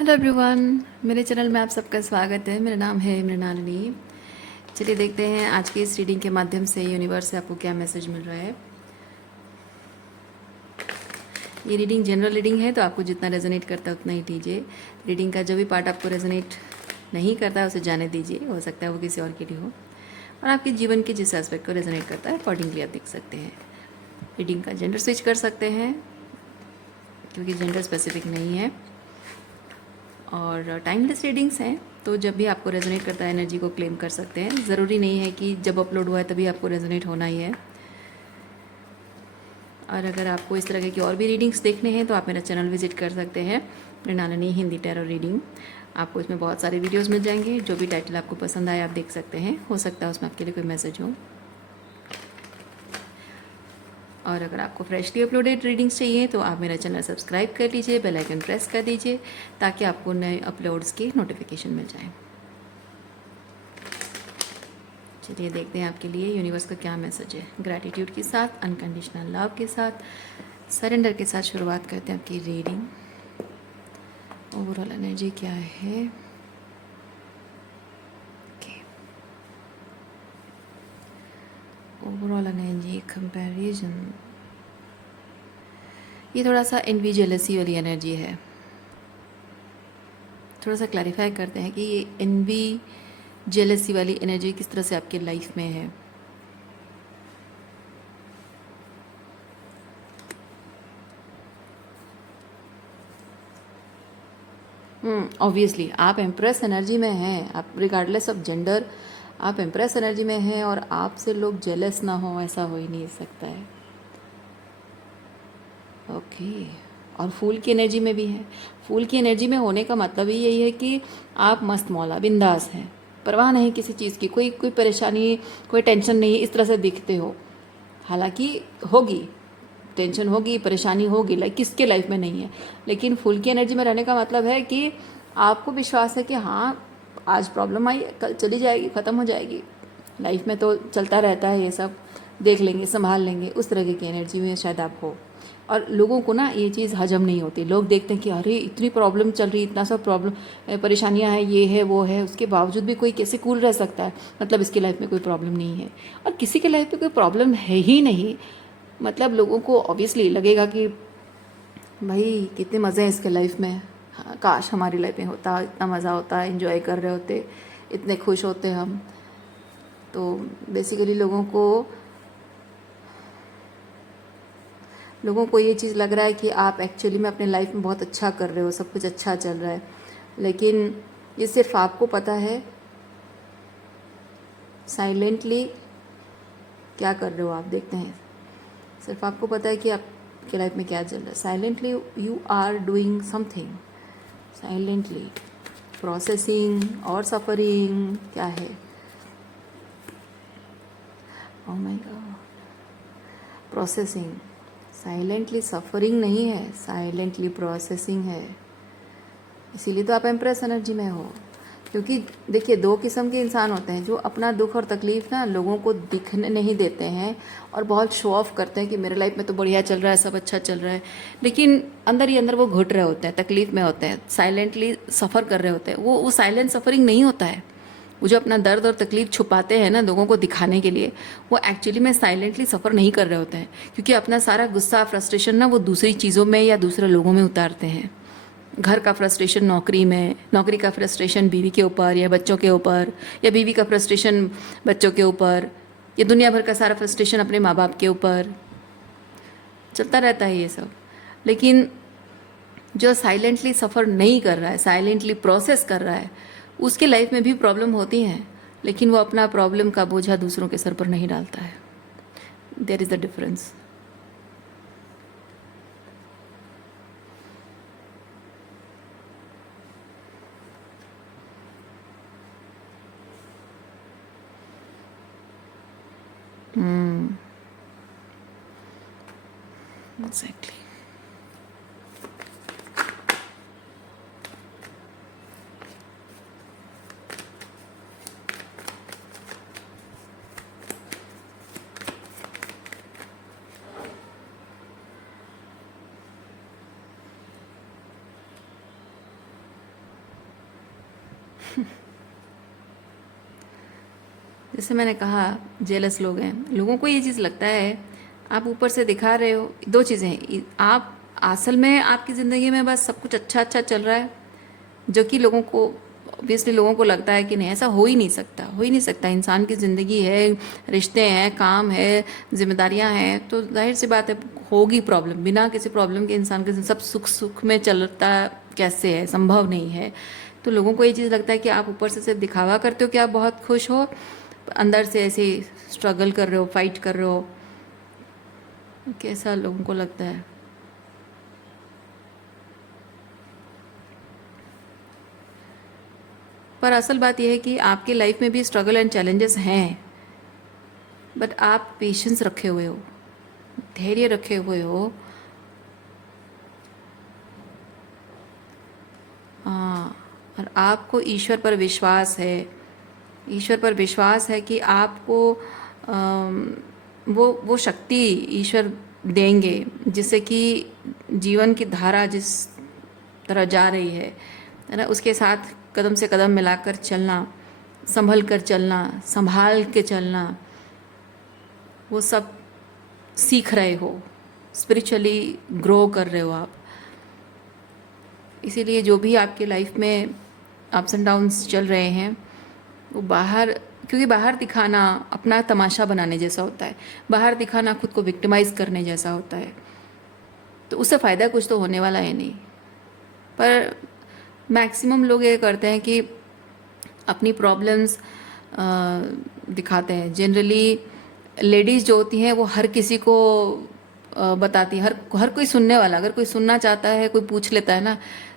Hello everyone, मेरे channel में आप सबका स्वागत है। मेरा नाम है मृणालिनी। चलिए देखते हैं आज की इस रीडिंग के माध्यम से यूनिवर्स से आपको क्या मैसेज मिल रहा है। ये रीडिंग जनरल रीडिंग है, तो आपको जितना रेजोनेट करता है उतना ही लीजिए। रीडिंग का जो भी पार्ट आपको रेजोनेट नहीं करता है उसे जाने दीजिए, हो सकता है वो किसी और के लिए हो। और आपके जीवन के जिस एस्पेक्ट को रेजोनेट करता है अकॉर्डिंगली आप देख सकते हैं। रीडिंग का जेंडर स्विच कर सकते हैं क्योंकि जेंडर स्पेसिफिक नहीं है। और टाइमलेस रीडिंग्स हैं, तो जब भी आपको रेजोनेट करता है एनर्जी को क्लेम कर सकते हैं। ज़रूरी नहीं है कि जब अपलोड हुआ है तभी आपको रेजोनेट होना ही है। और अगर आपको इस तरह की और भी रीडिंग्स देखने हैं तो आप मेरा चैनल विजिट कर सकते हैं, मृणालिनी हिंदी टैरो रीडिंग। आपको इसमें बहुत सारे वीडियोस मिल जाएंगे। जो भी टाइटल आपको पसंद आए आप देख सकते हैं, हो सकता है उसमें आपके लिए कोई मैसेज हो। और अगर आपको फ्रेशली अपलोडेड रीडिंग्स चाहिए तो आप मेरा चैनल सब्सक्राइब कर लीजिए, बेल आइकन प्रेस कर दीजिए ताकि आपको नए अपलोड्स की नोटिफिकेशन मिल जाए। चलिए देखते हैं आपके लिए यूनिवर्स का क्या मैसेज है। ग्रैटिट्यूड के साथ, अनकंडीशनल लव के साथ, सरेंडर के साथ शुरुआत करते हैं आपकी रीडिंग। ओवरऑल एनर्जी क्या है? ओवरऑल एनर्जी कंपैरिजन, ये थोड़ा सा एनवी जेलसी वाली एनर्जी है। थोड़ा सा क्लैरिफाई करते हैं कि ये एनवी जेलसी वाली एनर्जी किस तरह से आपके लाइफ में है। ऑब्वियसली आप एम्प्रेस एनर्जी में हैं, आप रिगार्डलेस ऑफ जेंडर आप एम्प्रेस एनर्जी में हैं और आपसे लोग जेलस ना हो, ऐसा हो ही नहीं सकता है। ओके, और फूल की एनर्जी में भी है। फूल की एनर्जी में होने का मतलब ही यही है कि आप मस्त मौला बिंदास हैं, परवाह नहीं किसी चीज़ की, कोई कोई परेशानी कोई टेंशन नहीं, इस तरह से दिखते हो। हालांकि होगी टेंशन, होगी परेशानी, होगी, लाइक किसके लाइफ में नहीं है। लेकिन फुल की एनर्जी में रहने का मतलब है कि आपको विश्वास है कि हाँ आज प्रॉब्लम आई, कल चली जाएगी, ख़त्म हो जाएगी। लाइफ में तो चलता रहता है, ये सब देख लेंगे, संभाल लेंगे, उस तरह की एनर्जी में शायद आप हो। और लोगों को ना ये चीज़ हजम नहीं होती। लोग देखते हैं कि अरे इतनी प्रॉब्लम चल रही, इतना सब प्रॉब्लम परेशानियां हैं, ये है वो है, उसके बावजूद भी कोई कैसे कूल रह सकता है, मतलब इसकी लाइफ में कोई प्रॉब्लम नहीं है। और किसी के लाइफ में कोई प्रॉब्लम है ही नहीं, मतलब लोगों को ऑब्वियसली लगेगा कि भाई कितने मज़े हैं इसके लाइफ में, हाँ, काश हमारी लाइफ में होता, इतना मज़ा होता, एंजॉय कर रहे होते, इतने खुश होते हम। तो बेसिकली लोगों को ये चीज़ लग रहा है कि आप एक्चुअली में अपने लाइफ में बहुत अच्छा कर रहे हो, सब कुछ अच्छा चल रहा है, लेकिन ये सिर्फ आपको पता है साइलेंटली क्या कर रहे हो आप। देखते हैं, सिर्फ आपको पता है कि आपके लाइफ में क्या चल रहा है। Silently you are doing something, silently processing और सफरिंग क्या है। Oh my god, processing, silently suffering नहीं है, साइलेंटली प्रोसेसिंग है। इसीलिए तो आप एम्प्रेस एनर्जी में हो। क्योंकि देखिए, दो किस्म के इंसान होते हैं, जो अपना दुख और तकलीफ ना लोगों को दिखने नहीं देते हैं और बहुत शो ऑफ करते हैं कि मेरे लाइफ में तो बढ़िया चल रहा है, सब अच्छा चल रहा है, लेकिन अंदर ही अंदर वो घुट रहे होते हैं, तकलीफ में होते हैं, साइलेंटली सफ़र कर रहे होते हैं। वो साइलेंट सफरिंग नहीं होता है। वो जो अपना दर्द और तकलीफ छुपाते हैं ना लोगों को दिखाने के लिए, वो एक्चुअली में साइलेंटली सफ़र नहीं कर रहे होते हैं, क्योंकि अपना सारा गुस्सा फ्रस्ट्रेशन ना वो दूसरी चीज़ों में या दूसरे लोगों में उतारते हैं। घर का फ्रस्ट्रेशन नौकरी में, नौकरी का फ्रस्ट्रेशन बीवी के ऊपर या बच्चों के ऊपर, या बीवी का फ्रस्ट्रेशन बच्चों के ऊपर, या दुनिया भर का सारा फ्रस्ट्रेशन अपने माँ बाप के ऊपर, चलता रहता है ये सब। लेकिन जो साइलेंटली सफ़र नहीं कर रहा है, साइलेंटली प्रोसेस कर रहा है, उसके लाइफ में भी प्रॉब्लम होती हैं, लेकिन वो अपना प्रॉब्लम का बोझा दूसरों के सर पर नहीं डालता है। There is the difference. Exactly. जैसे मैंने कहा, जेलस लोग हैं, लोगों को ये चीज़ लगता है आप ऊपर से दिखा रहे हो। दो चीज़ें हैं, आप असल में आपकी ज़िंदगी में बस सब कुछ अच्छा अच्छा चल रहा है, जो कि लोगों को ऑब्वियसली लोगों को लगता है कि नहीं, ऐसा हो ही नहीं सकता, हो ही नहीं सकता। इंसान की ज़िंदगी है, रिश्ते हैं, काम है, जिम्मेदारियां हैं, तो जाहिर सी बात है होगी प्रॉब्लम। बिना किसी प्रॉब्लम के इंसान के सब सुख सुख में चलता कैसे है, संभव नहीं है। तो लोगों को ये चीज़ लगता है कि आप ऊपर से सिर्फ दिखावा करते हो कि आप बहुत खुश हो, अंदर से ऐसे स्ट्रगल कर रहे हो, फाइट कर रहे हो, कैसा लोगों को लगता है। पर असल बात यह है कि आपकी लाइफ में भी स्ट्रगल एंड चैलेंजेस हैं, बट आप पेशेंस रखे हुए हो, धैर्य रखे हुए हो। हाँ, और आपको ईश्वर पर विश्वास है, ईश्वर पर विश्वास है कि आपको वो शक्ति ईश्वर देंगे जिससे कि जीवन की धारा जिस तरह जा रही है ना, उसके साथ कदम से कदम मिलाकर चलना, संभल कर चलना, संभाल के चलना, वो सब सीख रहे हो, स्पिरिचुअली ग्रो कर रहे हो आप। इसीलिए जो भी आपकी लाइफ में अप्स एंड डाउन्स चल रहे हैं वो बाहर, क्योंकि बाहर दिखाना अपना तमाशा बनाने जैसा होता है, बाहर दिखाना खुद को विक्टिमाइज करने जैसा होता है, तो उससे फ़ायदा कुछ तो होने वाला है नहीं। पर मैक्सिमम लोग ये करते हैं कि अपनी प्रॉब्लम्स दिखाते हैं। जनरली लेडीज़ जो होती हैं वो हर किसी को बताती है, हर कोई सुनने वाला, अगर कोई सुनना चाहता है, कोई पूछ लेता है ना,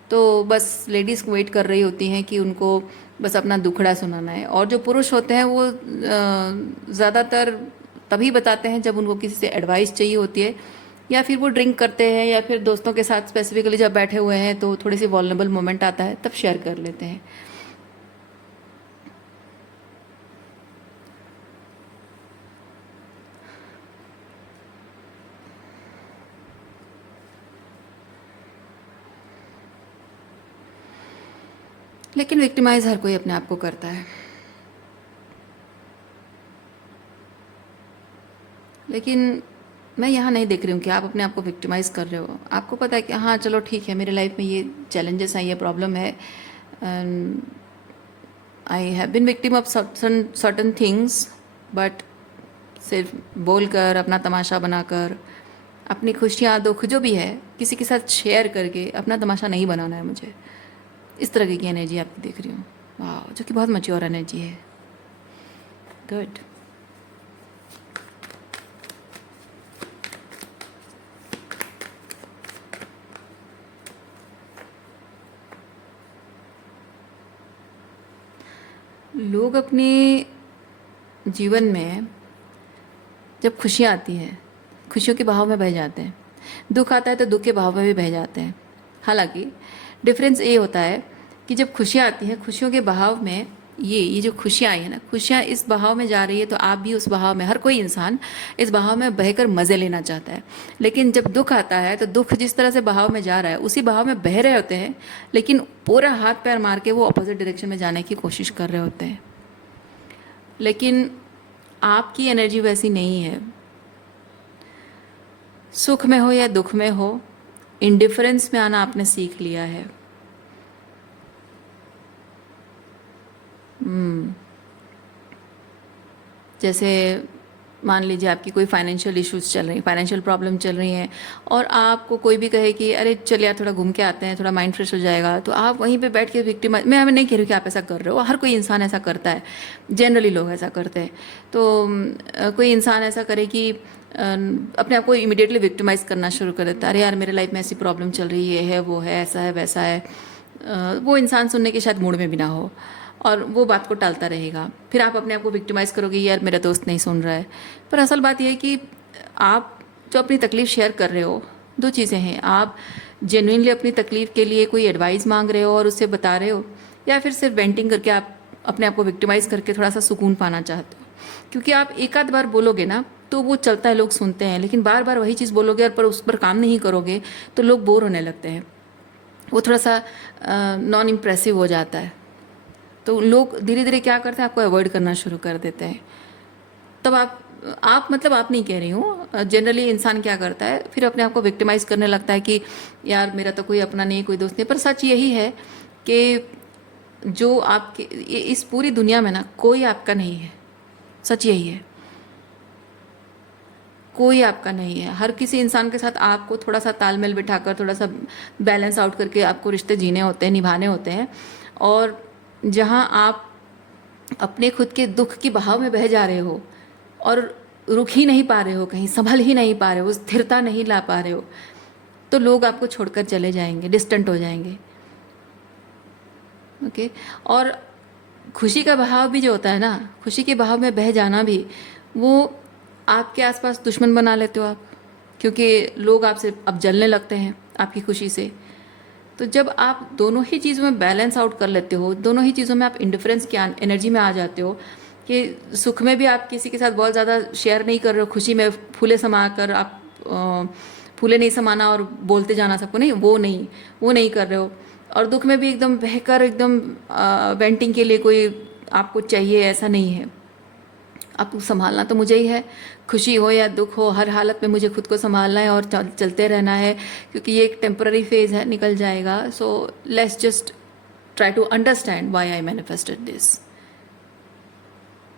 तो बस लेडीज़ वेट कर रही होती हैं कि उनको बस अपना दुखड़ा सुनाना है। और जो पुरुष होते हैं वो ज़्यादातर तभी बताते हैं जब उनको किसी से एडवाइस चाहिए होती है, या फिर वो ड्रिंक करते हैं, या फिर दोस्तों के साथ स्पेसिफिकली जब बैठे हुए हैं तो थोड़ी सी वॉल्नरेबल मोमेंट आता है तब शेयर कर लेते हैं। लेकिन विक्टिमाइज हर कोई अपने आप को करता है। लेकिन मैं यहाँ नहीं देख रही हूँ कि आप अपने आप को विक्टिमाइज कर रहे हो। आपको पता है कि हाँ चलो ठीक है, मेरे लाइफ में ये चैलेंजेस हैं, ये प्रॉब्लम है, I have been victim of certain things, but सिर्फ बोलकर, अपना तमाशा बनाकर, अपनी खुशियाँ दुख जो भी है किसी के साथ शेयर करके अपना तमाशा नहीं बनाना है मुझे। इस तरह की एनर्जी आपकी देख रही हूँ, वाह, जो कि बहुत मैच्योर एनर्जी है। गुड। लोग अपने जीवन में जब खुशियाँ आती हैं, खुशियों के बहाव में बह जाते हैं, दुख आता है तो दुख के बहाव में भी बह जाते हैं। हालांकि डिफरेंस ये होता है कि जब खुशियाँ आती हैं, खुशियों के बहाव में ये जो खुशियाँ आई है ना, खुशियाँ इस बहाव में जा रही है तो आप भी उस बहाव में, हर कोई इंसान इस बहाव में बहकर मज़े लेना चाहता है। लेकिन जब दुख आता है तो दुख जिस तरह से बहाव में जा रहा है उसी बहाव में बह रहे होते हैं, लेकिन पूरा हाथ पैर मार के वो अपोजिट डायरेक्शन में जाने की कोशिश कर रहे होते हैं। लेकिन आपकी एनर्जी वैसी नहीं है। सुख में हो या दुख में हो, इंडिफरेंस में आना आपने सीख लिया है। जैसे मान लीजिए आपकी कोई फाइनेंशियल इश्यूज चल रही हैं, फाइनेंशियल प्रॉब्लम चल रही हैं, और आपको कोई भी कहे कि अरे चलिए यार थोड़ा घूम के आते हैं, थोड़ा माइंड फ्रेश हो जाएगा, तो आप वहीं पे बैठ के विक्टिम, मैं हमें नहीं कह रही कि आप ऐसा कर रहे हो, हर कोई इंसान ऐसा करता है, जनरली लोग ऐसा करते हैं। तो कोई इंसान ऐसा करे कि अपने आप को इमिडिएटली विक्टिमाइज करना शुरू कर देता है, अरे यार मेरे लाइफ में ऐसी प्रॉब्लम चल रही है, ये है वो है, ऐसा है वैसा है। वो इंसान सुनने के शायद मूड में भी ना हो और वो बात को टालता रहेगा। फिर आप अपने आप को विक्टिमाइज करोगे, यार मेरा दोस्त नहीं सुन रहा है। पर असल बात यह है कि आप जो अपनी तकलीफ़ शेयर कर रहे हो, दो चीज़ें हैं, आप जेन्युइनली अपनी तकलीफ़ के लिए कोई एडवाइस मांग रहे हो और उससे बता रहे हो, या फिर सिर्फ वेंटिंग करके आप अपने आप को विक्टिमाइज करके थोड़ा सा सुकून पाना चाहते हो। क्योंकि आप एक आध बार बोलोगे ना तो वो चलता है, लोग सुनते हैं, लेकिन बार बार वही चीज़ बोलोगे और पर उस पर काम नहीं करोगे तो लोग बोर होने लगते हैं, वो थोड़ा सा नॉन इम्प्रेसिव हो जाता है। तो लोग धीरे धीरे क्या करते हैं, आपको अवॉइड करना शुरू कर देते हैं। तब आप मतलब आप नहीं कह रही हूँ, जनरली इंसान क्या करता है, फिर अपने आप को विक्टिमाइज करने लगता है कि यार मेरा तो कोई अपना नहीं, कोई दोस्त नहीं। पर सच यही है कि जो आपके इस पूरी दुनिया में ना कोई आपका नहीं है, सच यही है, कोई आपका नहीं है। हर किसी इंसान के साथ आपको थोड़ा सा तालमेल बिठाकर, थोड़ा सा बैलेंस आउट करके आपको रिश्ते जीने होते हैं, निभाने होते हैं। और जहाँ आप अपने खुद के दुख की बहाव में बह जा रहे हो और रुक ही नहीं पा रहे हो, कहीं संभल ही नहीं पा रहे हो, स्थिरता नहीं ला पा रहे हो, तो लोग आपको छोड़कर चले जाएंगे, डिस्टेंट हो जाएंगे। ओके। और खुशी का बहाव भी जो होता है ना, खुशी के बहाव में बह जाना भी, वो आपके आसपास दुश्मन बना लेते हो आप, क्योंकि लोग आपसे अब जलने लगते हैं आपकी खुशी से। तो जब आप दोनों ही चीज़ों में बैलेंस आउट कर लेते हो, दोनों ही चीज़ों में आप इंडिफरेंस की एनर्जी में आ जाते हो, कि सुख में भी आप किसी के साथ बहुत ज़्यादा शेयर नहीं कर रहे हो, खुशी में फूले समा कर आप फूले नहीं समाना और बोलते जाना सबको, नहीं, वो नहीं कर रहे हो। और दुख में भी एकदम बहकर एकदम वेंटिंग के लिए कोई आपको चाहिए, ऐसा नहीं है। आपको संभालना तो मुझे ही है, खुशी हो या दुख हो, हर हालत में मुझे खुद को संभालना है और चलते रहना है, क्योंकि ये एक टेम्पररी फेज है, निकल जाएगा। So let's just try to understand why I manifested this.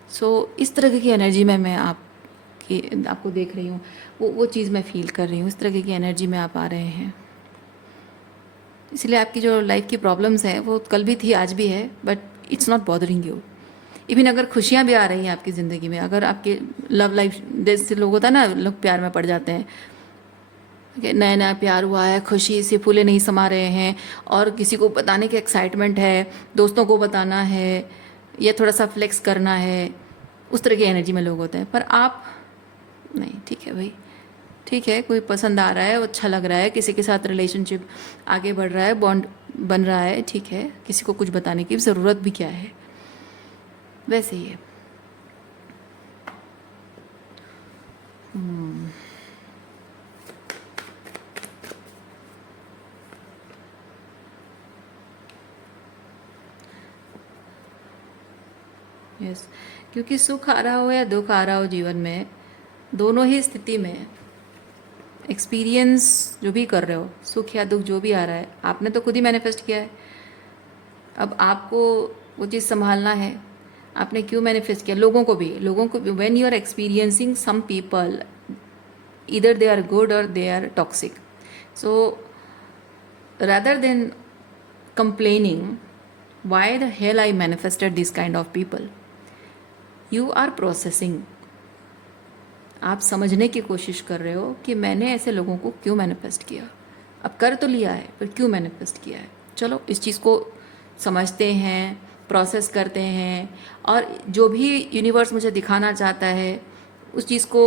So इस तरह की एनर्जी में मैं आपको देख रही हूँ, वो चीज़ मैं फील कर रही हूँ, इस तरह की एनर्जी में आप आ रहे हैं। इसलिए आपकी जो लाइफ की प्रॉब्लम्स हैं वो कल भी थी, आज भी है, but it's not bothering you. Even अगर खुशियाँ भी आ रही हैं आपकी ज़िंदगी में, अगर आपके लव लाइफ, जैसे लोग होता है ना, लोग प्यार में पड़ जाते हैं कि नया नया प्यार हुआ है, खुशी से फूले नहीं समा रहे हैं, और किसी को बताने की एक्साइटमेंट है, दोस्तों को बताना है या थोड़ा सा फ्लेक्स करना है, उस तरह की एनर्जी में लोग होते हैं। पर आप नहीं, ठीक है भाई, ठीक है, कोई पसंद आ रहा है, अच्छा लग रहा है, किसी के साथ रिलेशनशिप आगे बढ़ रहा है, बॉन्ड बन रहा है, ठीक है, किसी को कुछ बताने की ज़रूरत भी क्या है, वैसे ही है। यस, क्योंकि सुख आ रहा हो या दुख आ रहा हो जीवन में, दोनों ही स्थिति में एक्सपीरियंस जो भी कर रहे हो, सुख या दुख जो भी आ रहा है, आपने तो खुद ही मैनिफेस्ट किया है। अब आपको वो चीज़ संभालना है। आपने क्यों मैनिफेस्ट किया? लोगों को भी when you are experiencing some people, either they are good or they are toxic. So rather than complaining why the hell I manifested this kind of people, you are processing. आप समझने की कोशिश कर रहे हो कि मैंने ऐसे लोगों को क्यों मैनिफेस्ट किया। अब कर तो लिया है, पर क्यों मैनिफेस्ट किया है, चलो इस चीज़ को समझते हैं, प्रोसेस करते हैं, और जो भी यूनिवर्स मुझे दिखाना चाहता है उस चीज़ को,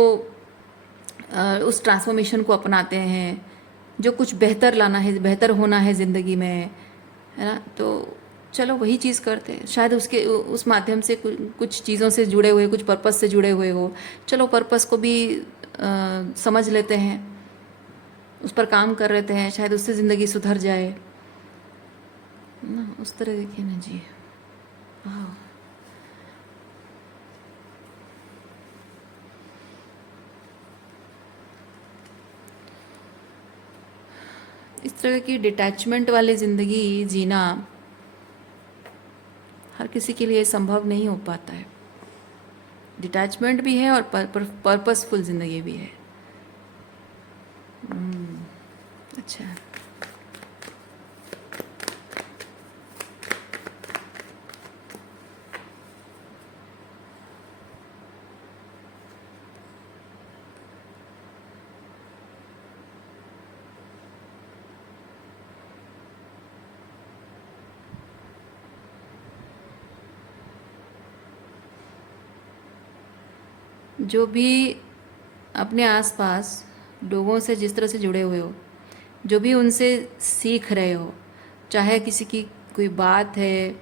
उस ट्रांसफॉर्मेशन को अपनाते हैं। जो कुछ बेहतर लाना है, बेहतर होना है ज़िंदगी में, है ना, तो चलो वही चीज़ करते हैं। शायद उस माध्यम से कुछ चीज़ों से जुड़े हुए, कुछ पर्पस से जुड़े हुए हो, चलो पर्पस को भी समझ लेते हैं, उस पर काम कर लेते हैं, शायद उससे ज़िंदगी सुधर जाए ना, उस तरह की ना जी। हाँ, इस तरह की डिटैचमेंट वाली ज़िंदगी जीना हर किसी के लिए संभव नहीं हो पाता है। डिटैचमेंट भी है और पर्पसफुल ज़िंदगी भी है। अच्छा, जो भी अपने आसपास लोगों से जिस तरह से जुड़े हुए हो, जो भी उनसे सीख रहे हो, चाहे किसी की कोई बात है,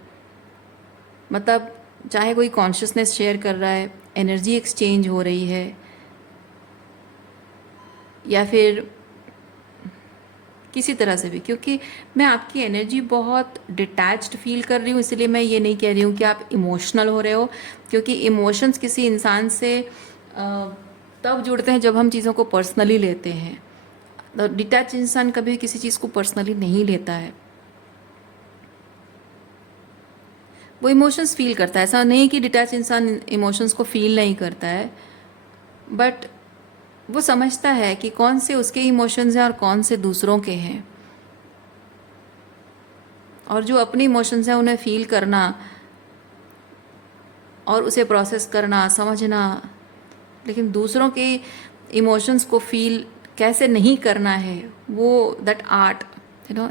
मतलब चाहे कोई कॉन्शियसनेस शेयर कर रहा है, एनर्जी एक्सचेंज हो रही है, या फिर किसी तरह से भी, क्योंकि मैं आपकी एनर्जी बहुत डिटैच्ड फील कर रही हूँ। इसलिए मैं ये नहीं कह रही हूँ कि आप इमोशनल हो रहे हो, क्योंकि इमोशंस किसी इंसान से तब जुड़ते हैं जब हम चीज़ों को पर्सनली लेते हैं। तो डिटैच इंसान कभी किसी चीज़ को पर्सनली नहीं लेता है, वो इमोशंस फील करता है। ऐसा नहीं कि डिटैच इंसान इमोशंस को फील नहीं करता है, बट वो समझता है कि कौन से उसके इमोशंस हैं और कौन से दूसरों के हैं, और जो अपने इमोशंस हैं उन्हें फील करना और उसे प्रोसेस करना, समझना, लेकिन दूसरों के इमोशंस को फील कैसे नहीं करना है, वो दैट आर्ट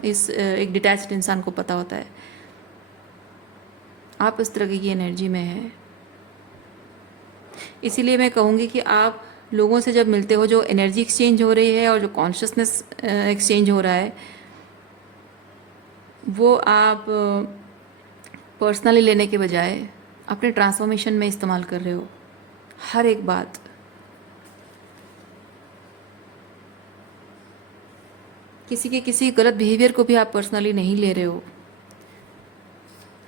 इस एक डिटैच्ड इंसान को पता होता है। आप इस तरह की एनर्जी में है, इसीलिए मैं कहूँगी कि आप लोगों से जब मिलते हो, जो एनर्जी एक्सचेंज हो रही है और जो कॉन्शियसनेस एक्सचेंज हो रहा है, वो आप पर्सनली लेने के बजाय अपने ट्रांसफॉर्मेशन में इस्तेमाल कर रहे हो हर एक बात। किसी के किसी गलत बिहेवियर को भी आप पर्सनली नहीं ले रहे हो।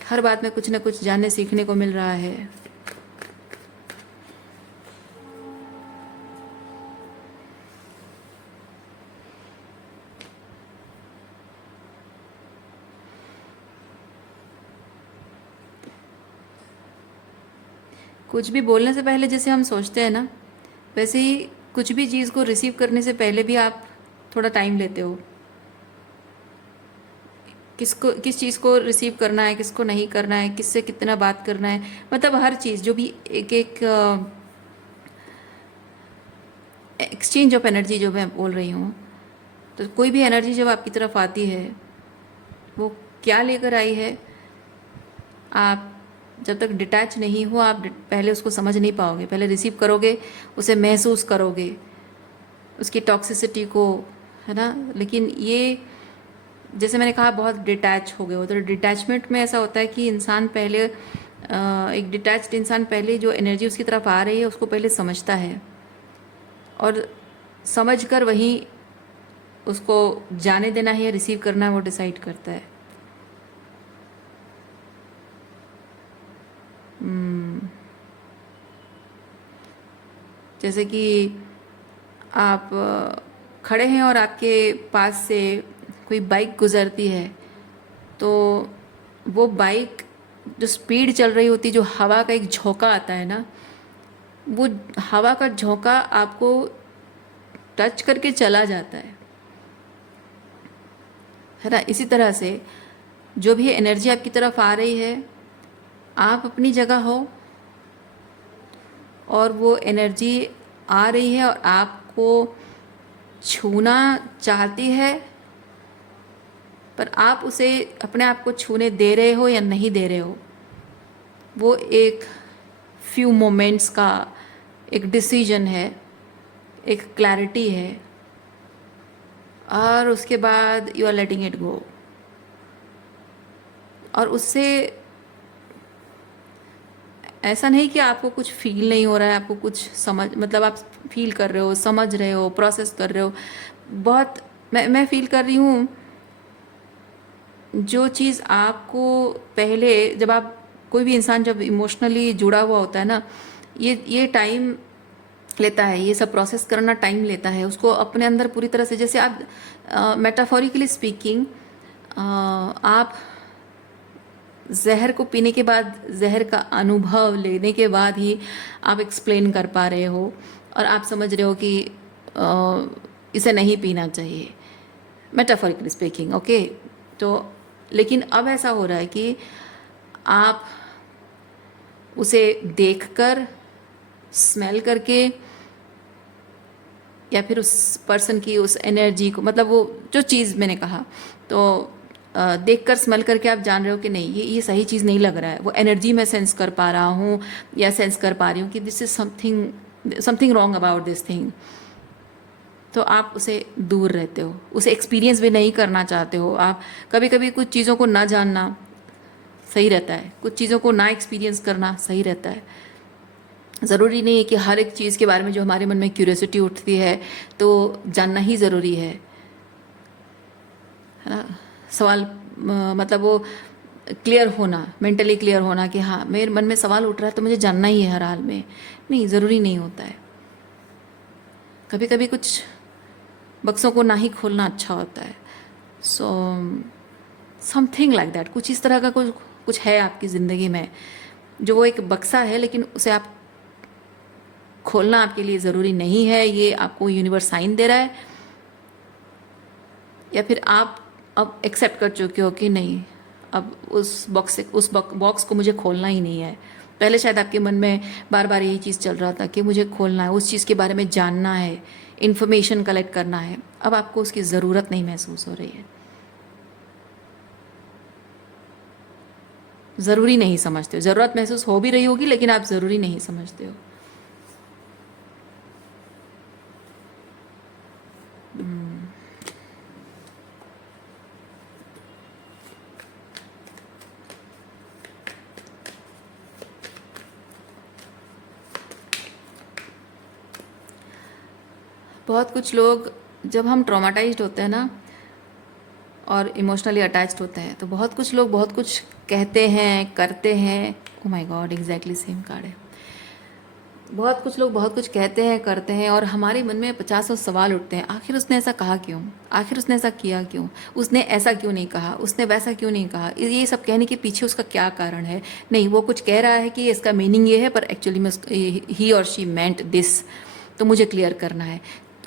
हर बात में कुछ ना कुछ जानने सीखने को मिल रहा है। कुछ भी बोलने से पहले जैसे हम सोचते हैं ना, वैसे ही कुछ भी चीज़ को रिसीव करने से पहले भी आप थोड़ा टाइम लेते हो। किस चीज़ को रिसीव करना है, किसको नहीं करना है, किससे कितना बात करना है, मतलब हर चीज़ जो भी एक एक एक्सचेंज ऑफ एनर्जी जो मैं बोल रही हूँ, तो कोई भी एनर्जी जब आपकी तरफ आती है, वो क्या लेकर आई है, आप जब तक डिटैच नहीं हो आप पहले उसको समझ नहीं पाओगे। पहले रिसीव करोगे, उसे महसूस करोगे, उसकी टॉक्सिसिटी को, है ना। लेकिन ये जैसे मैंने कहा बहुत डिटैच हो गए हो, तो डिटैचमेंट में ऐसा होता है कि इंसान पहले एक डिटैच्ड इंसान पहले जो एनर्जी उसकी तरफ आ रही है उसको पहले समझता है, और समझ कर वहीं उसको जाने देना है या रिसीव करना है वो डिसाइड करता है। जैसे कि आप खड़े हैं और आपके पास से कोई बाइक गुजरती है, तो वो बाइक जो स्पीड चल रही होती, जो हवा का एक झोंका आता है ना, वो हवा का झोंका आपको टच करके चला जाता है ना। इसी तरह से जो भी एनर्जी आपकी तरफ आ रही है, आप अपनी जगह हो और वो एनर्जी आ रही है और आपको छूना चाहती है, पर आप उसे अपने आप को छूने दे रहे हो या नहीं दे रहे हो, वो एक फ्यू मोमेंट्स का एक डिसीजन है, एक क्लैरिटी है, और उसके बाद you are letting it go. और उससे ऐसा नहीं कि आपको कुछ फील नहीं हो रहा है, आपको कुछ समझ, मतलब आप फील कर रहे हो, समझ रहे हो, प्रोसेस कर रहे हो। बहुत मैं फील कर रही हूँ, जो चीज़ आपको पहले, जब आप कोई भी इंसान जब इमोशनली जुड़ा हुआ होता है ना, ये टाइम लेता है, ये सब प्रोसेस करना टाइम लेता है, उसको अपने अंदर पूरी तरह से, जैसे आप मेटाफोरिकली स्पीकिंग, आप जहर को पीने के बाद, जहर का अनुभव लेने के बाद ही आप एक्सप्लेन कर पा रहे हो और आप समझ रहे हो कि इसे नहीं पीना चाहिए, मेटाफोरिकली स्पीकिंग, ओके। तो लेकिन अब ऐसा हो रहा है कि आप उसे देखकर, स्मेल करके, या फिर उस पर्सन की उस एनर्जी को, मतलब वो जो चीज़ मैंने कहा, तो देखकर, स्मेल करके आप जान रहे हो कि नहीं, ये सही चीज़ नहीं लग रहा है। वो एनर्जी मैं सेंस कर पा रहा हूँ या सेंस कर पा रही हूँ कि this is something wrong about this thing. तो आप उसे दूर रहते हो, उसे एक्सपीरियंस भी नहीं करना चाहते हो। आप कभी कभी कुछ चीज़ों को ना जानना सही रहता है, कुछ चीज़ों को ना एक्सपीरियंस करना सही रहता है। ज़रूरी नहीं है कि हर एक चीज़ के बारे में जो हमारे मन में क्यूरियोसिटी उठती है तो जानना ही ज़रूरी है। है ना। सवाल मतलब वो क्लियर होना, मेंटली क्लियर होना कि हाँ मेरे मन में सवाल उठ रहा है तो मुझे जानना ही है हर हाल में। नहीं, ज़रूरी नहीं होता है। कभी कभी कुछ बक्सों को ना ही खोलना अच्छा होता है। सो समथिंग लाइक दैट, कुछ इस तरह का कुछ कुछ है आपकी ज़िंदगी में जो वो एक बक्सा है, लेकिन उसे आप खोलना आपके लिए ज़रूरी नहीं है। ये आपको यूनिवर्स साइन दे रहा है, या फिर आप अब एक्सेप्ट कर चुके हो कि नहीं, अब उस बॉक्स को मुझे खोलना ही नहीं है। पहले शायद आपके मन में बार बार यही चीज़ चल रहा था कि मुझे खोलना है, उस चीज़ के बारे में जानना है, इन्फॉर्मेशन कलेक्ट करना है। अब आपको उसकी ज़रूरत नहीं महसूस हो रही है। ज़रूरी नहीं समझते हो। ज़रूरत महसूस हो भी रही होगी, लेकिन आप ज़रूरी नहीं समझते हो। बहुत कुछ लोग, जब हम ट्रॉमाटाइज्ड होते हैं ना और इमोशनली अटैच्ड होते हैं, तो बहुत कुछ लोग बहुत कुछ कहते हैं, करते हैं। Oh my God, exactly same card है। बहुत कुछ लोग बहुत कुछ कहते हैं, करते हैं, और हमारे मन में 50 सवाल उठते हैं। आखिर उसने ऐसा कहा क्यों? आखिर उसने ऐसा किया क्यों? उसने ऐसा क्यों नहीं कहा? उसने वैसा क्यों नहीं कहा? ये सब कहने के पीछे उसका क्या कारण है? नहीं, वो कुछ कह रहा है कि इसका मीनिंग ये है, पर एक्चुअली में ही और शी मेंट दिस, तो मुझे क्लियर करना है।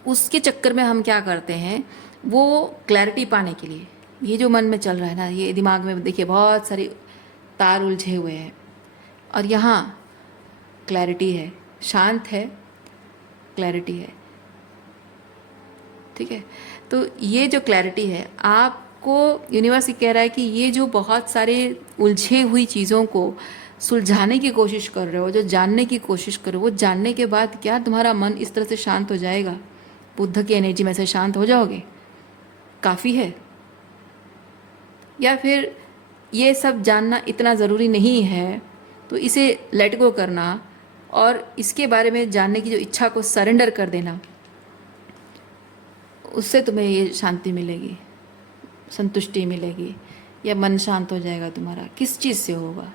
उसके चक्कर में हम क्या करते हैं, वो क्लैरिटी पाने के लिए, ये जो मन में चल रहा है ना, ये दिमाग में देखिए बहुत सारे तार उलझे हुए हैं, और यहाँ क्लैरिटी है, शांत है, क्लैरिटी है। ठीक है, तो ये जो क्लैरिटी है, आपको यूनिवर्स ये कह रहा है कि ये जो बहुत सारे उलझे हुई चीज़ों को सुलझाने की कोशिश कर रहे हो, जो जानने की कोशिश कर रहे हो, वो जानने के बाद क्या तुम्हारा मन इस तरह से शांत हो जाएगा, बुद्ध की एनर्जी में से शांत हो जाओगे, काफ़ी है? या फिर ये सब जानना इतना ज़रूरी नहीं है, तो इसे लेट गो करना और इसके बारे में जानने की जो इच्छा को सरेंडर कर देना, उससे तुम्हें ये शांति मिलेगी, संतुष्टि मिलेगी, या मन शांत हो जाएगा तुम्हारा? किस चीज़ से होगा?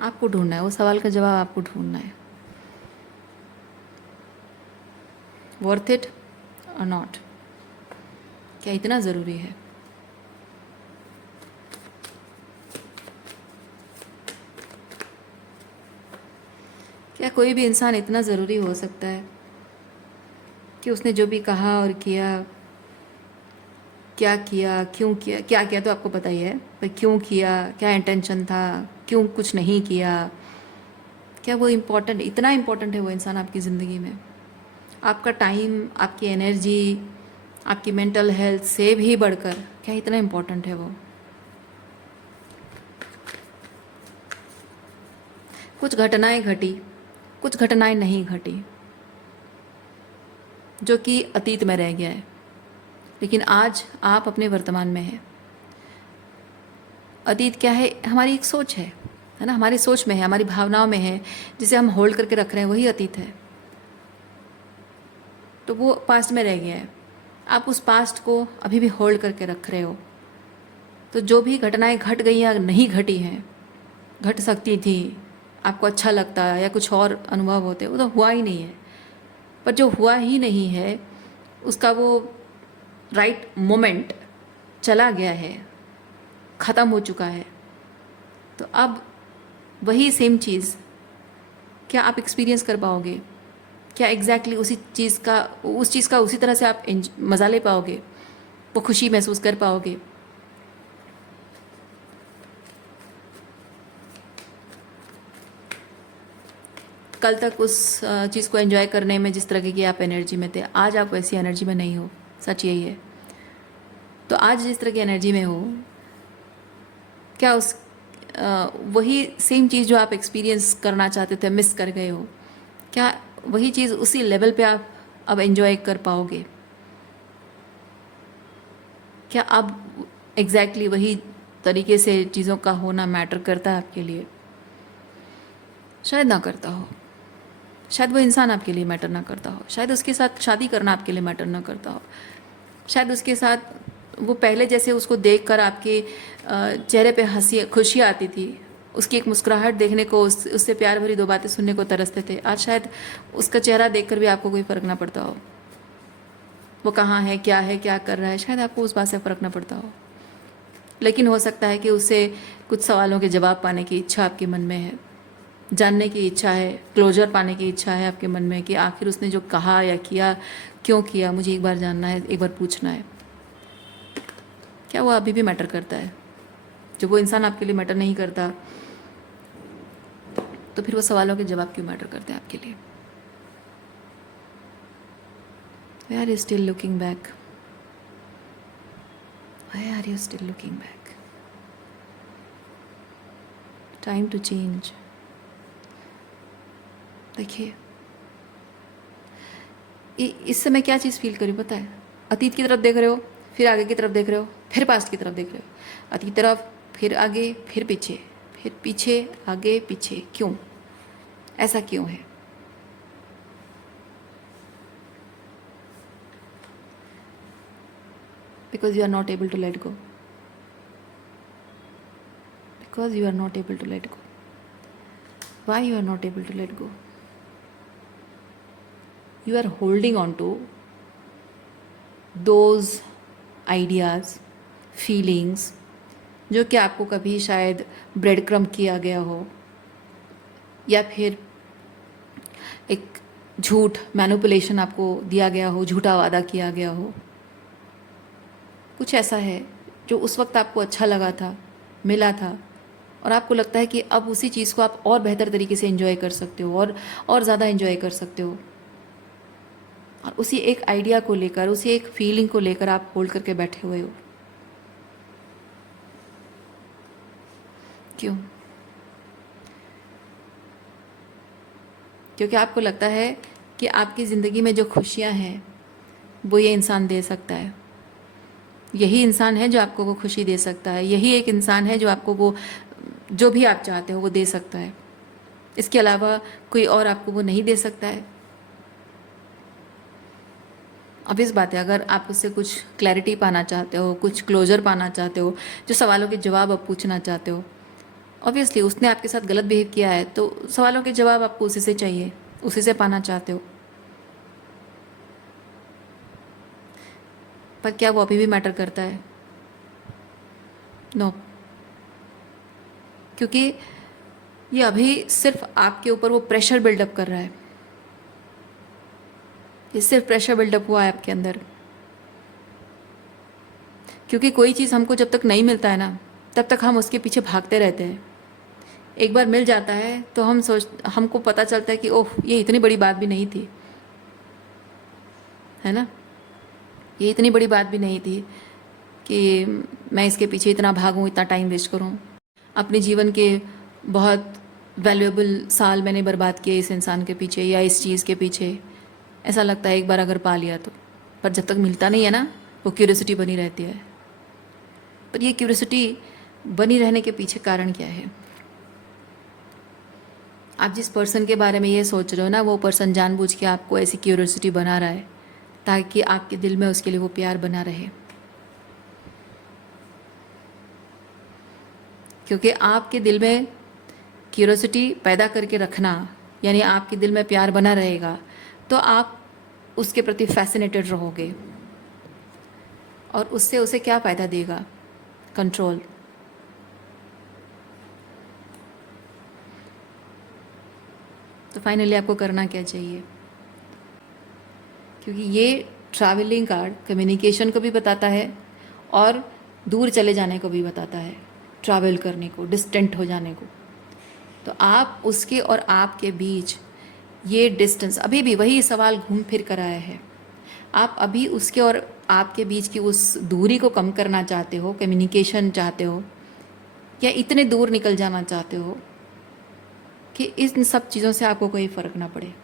आपको ढूंढना है, वो सवाल का जवाब आपको ढूंढना है। वर्थ इट और नॉट, क्या इतना ज़रूरी है? क्या कोई भी इंसान इतना ज़रूरी हो सकता है कि उसने जो भी कहा और किया, क्या किया, क्यों किया? क्या किया तो आपको पता ही है, पर क्यों किया, क्या इंटेंशन था, क्यों कुछ नहीं किया, क्या वो इम्पोर्टेंट, इतना इम्पोर्टेंट है वो इंसान आपकी ज़िंदगी में? आपका टाइम, आपकी एनर्जी, आपकी मेंटल हेल्थ से भी बढ़कर क्या इतना इम्पोर्टेंट है वो? कुछ घटनाएं घटी, कुछ घटनाएं नहीं घटी, जो कि अतीत में रह गया है, लेकिन आज आप अपने वर्तमान में हैं। अतीत क्या है? हमारी एक सोच है ना, हमारी सोच में है, हमारी भावनाओं में है, जिसे हम होल्ड करके रख रहे हैं, वही अतीत है। तो वो पास्ट में रह गया है, आप उस पास्ट को अभी भी होल्ड करके रख रहे हो। तो जो भी घटनाएं घट गई या नहीं घटी हैं, घट सकती थी, आपको अच्छा लगता या कुछ और अनुभव होते, वो तो हुआ ही नहीं है। पर जो हुआ ही नहीं है, उसका वो राइट मोमेंट चला गया है, ख़त्म हो चुका है। तो अब वही सेम चीज़ क्या आप एक्सपीरियंस कर पाओगे? क्या एग्जैक्टली उस चीज़ का उसी तरह से आप मज़ा ले पाओगे, वो खुशी महसूस कर पाओगे? कल तक उस चीज़ को एंजॉय करने में जिस तरह की आप एनर्जी में थे, आज आप वैसी एनर्जी में नहीं हो, सच यही है। तो आज जिस तरह की एनर्जी में हो, क्या उस वही सेम चीज़ जो आप एक्सपीरियंस करना चाहते थे, मिस कर गए हो, क्या वही चीज़ उसी लेवल पे आप अब एंजॉय कर पाओगे? क्या अब एग्जैक्टली वही तरीके से चीज़ों का होना मैटर करता है आपके लिए? शायद ना करता हो। शायद वो इंसान आपके लिए मैटर ना करता हो, शायद उसके साथ शादी करना आपके लिए मैटर ना करता हो, शायद उसके साथ वो पहले जैसे उसको देखकर आपके चेहरे पे हंसी खुशी आती थी, उसकी एक मुस्कुराहट देखने को, उससे प्यार भरी दो बातें सुनने को तरसते थे, आज शायद उसका चेहरा देखकर भी आपको कोई फ़र्क ना पड़ता हो। वो कहाँ है, क्या कर रहा है, शायद आपको उस बात से फ़र्क ना पड़ता हो। लेकिन हो सकता है कि उससे कुछ सवालों के जवाब पाने की इच्छा आपके मन में है, जानने की इच्छा है, क्लोजर पाने की इच्छा है आपके मन में कि आखिर उसने जो कहा या किया क्यों किया, मुझे एक बार जानना है, एक बार पूछना है। क्या वो अभी भी मैटर करता है? जब वो इंसान आपके लिए मैटर नहीं करता तो फिर वो सवालों के जवाब क्यों मैटर करते हैं आपके लिए? Why are you still looking back? Why are you still looking back? Time to change. देखिए, इस समय क्या चीज़ फील करी पता है? अतीत की तरफ देख रहे हो, फिर आगे की तरफ देख रहे हो, फिर पास्ट की तरफ देख रहे हो, अतीत तरफ, फिर आगे, फिर पीछे, आगे पीछे। क्यों? ऐसा क्यों है? Because you are not able to let go. Because you are not able to let go. Why you are not able to let go? You are holding on to those ideas, feelings जो कि आपको कभी शायद bread crumb किया गया हो, या फिर एक झूठ मैनिपुलेशन आपको दिया गया हो, झूठा वादा किया गया हो। कुछ ऐसा है जो उस वक्त आपको अच्छा लगा था, मिला था, और आपको लगता है कि अब उसी चीज़ को आप और बेहतर तरीके से एंजॉय कर सकते हो, और ज़्यादा एंजॉय कर सकते हो, और उसी एक आइडिया को लेकर, उसी एक फीलिंग को लेकर आप होल्ड करके बैठे हुए हो। क्यों? क्योंकि आपको लगता है कि आपकी ज़िंदगी में जो खुशियाँ हैं वो ये इंसान दे सकता है। यही इंसान है जो आपको वो खुशी दे सकता है, यही एक इंसान है जो आपको वो जो भी आप चाहते हो वो दे सकता है। इसके अलावा कोई और आपको वो नहीं दे सकता है। अब इस बात है, अगर आप उससे कुछ क्लैरिटी पाना चाहते हो, कुछ क्लोजर पाना चाहते हो, जो सवालों के जवाब आप पूछना चाहते हो, ऑब्वियसली उसने आपके साथ गलत बिहेव किया है तो सवालों के जवाब आपको उसी से चाहिए, उसी से पाना चाहते हो। पर क्या वो अभी भी मैटर करता है? नो। क्योंकि ये अभी सिर्फ आपके ऊपर वो प्रेशर बिल्डअप कर रहा है। ये सिर्फ प्रेशर बिल्डअप हुआ है आपके अंदर, क्योंकि कोई चीज़ हमको जब तक नहीं मिलता है ना, तब तक हम उसके पीछे भागते रहते हैं। एक बार मिल जाता है तो हमको पता चलता है कि ओह, ये इतनी बड़ी बात भी नहीं थी, है ना? ये इतनी बड़ी बात भी नहीं थी कि मैं इसके पीछे इतना भागूं, इतना टाइम वेस्ट करूं। अपने जीवन के बहुत वैल्यूएबल साल मैंने बर्बाद किए इस इंसान के पीछे या इस चीज़ के पीछे। ऐसा लगता है एक बार अगर पा लिया तो, पर जब तक मिलता नहीं है ना, वो क्यूरियोसिटी बनी रहती है। पर ये क्यूरियोसिटी बनी रहने के पीछे कारण क्या है? आप जिस पर्सन के बारे में ये सोच रहे हो ना, वो पर्सन जानबूझ के आपको ऐसी क्यूरियोसिटी बना रहा है ताकि आपके दिल में उसके लिए वो प्यार बना रहे। क्योंकि आपके दिल में क्यूरियोसिटी पैदा करके रखना, यानी आपके दिल में प्यार बना रहेगा, तो आप उसके प्रति फैसिनेटेड रहोगे, और उससे उसे क्या फ़ायदा देगा? कंट्रोल। तो फाइनली आपको करना क्या चाहिए? क्योंकि ये ट्रैवलिंग कार्ड कम्युनिकेशन को भी बताता है और दूर चले जाने को भी बताता है, ट्रैवल करने को, डिस्टेंट हो जाने को। तो आप उसके और आपके बीच ये डिस्टेंस, अभी भी वही सवाल घूम फिर कर आया है, आप अभी उसके और आपके बीच की उस दूरी को कम करना चाहते हो, कम्युनिकेशन चाहते हो, या इतने दूर निकल जाना चाहते हो कि इन सब चीज़ों से आपको कोई फ़र्क ना पड़े?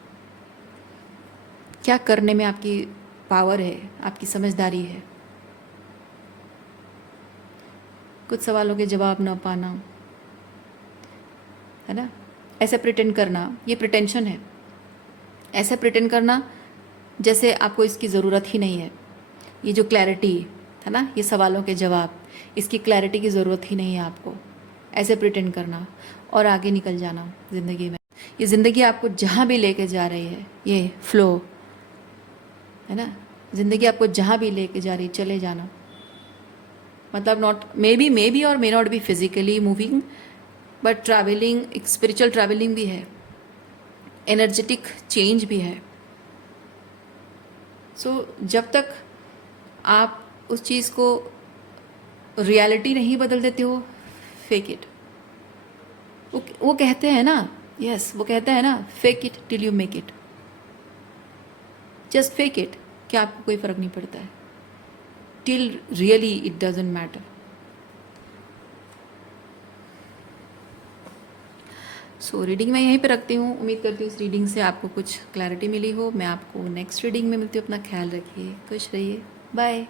क्या करने में आपकी पावर है, आपकी समझदारी है? कुछ सवालों के जवाब ना पाना, है ना? ऐसे प्रिटेंड करना, ये प्रिटेंशन है। ऐसे प्रिटेंड करना जैसे आपको इसकी ज़रूरत ही नहीं है, ये जो क्लैरिटी है ना, ये सवालों के जवाब, इसकी क्लैरिटी की ज़रूरत ही नहीं है आपको। ऐसे प्रिटेंड करना और आगे निकल जाना ज़िंदगी में। ये ज़िंदगी आपको जहाँ भी लेके जा रही है, ये फ्लो है ना, ज़िंदगी आपको जहाँ भी लेके जा रही है, चले जाना। मतलब नॉट मे बी और may not be physically moving, but travelling, एक स्पिरिचुअल ट्रैवलिंग भी है, एनर्जेटिक चेंज भी है। सो जब तक आप उस चीज़ को रियलिटी नहीं बदल देते हो, फेक इट। वो कहते हैं ना, यस वो कहते हैं ना, fake it till you make it. Just fake it, क्या आपको कोई फ़र्क नहीं पड़ता है, till really it doesn't matter. So reading मैं यहीं पे रखती हूँ। उम्मीद करती हूँ इस रीडिंग से आपको कुछ क्लैरिटी मिली हो। मैं आपको नेक्स्ट रीडिंग में मिलती हूँ। अपना ख्याल रखिए, खुश रहिए, बाय।